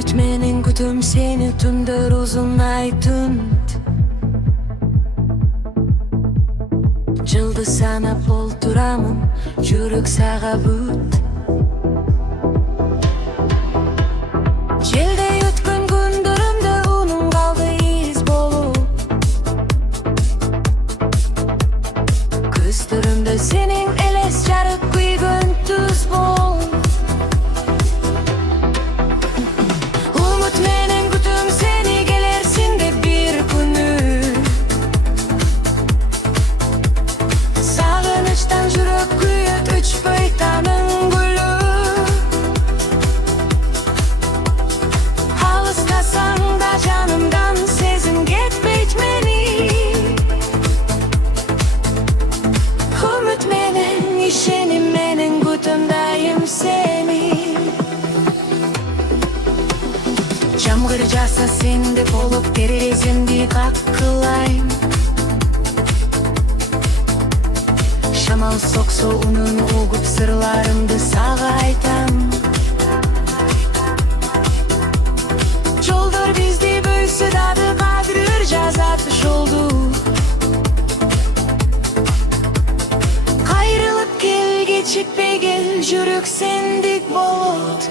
Umut menin kutum seni tundar uzun ay tund. Жылды санап олтурамын, жүрек сага бүт. Желде өткөн күндөрүмдө унум калды из болуп. Көздөрүмдө сенин элес жарык күйгөн түз бол. Umut менен күтүм сени келерсиң деп бир күнү. Сагынычтан жүрөк күйөт өчпөй таның гүлү. Алыстасаң да жанымдан сезим кетпейт мени. Umut менен, ишеним менен күтөм дайым сени. Жамгыр жаса сен деп болуп тереземди каккылайм. Шамал соксо унун угуп сырларымды сага айтам. Жолдор бизди бөлсө дагы кадыр жазат жолду. Кайрылып кел, кечикпей кел, жүрөк сендик болот.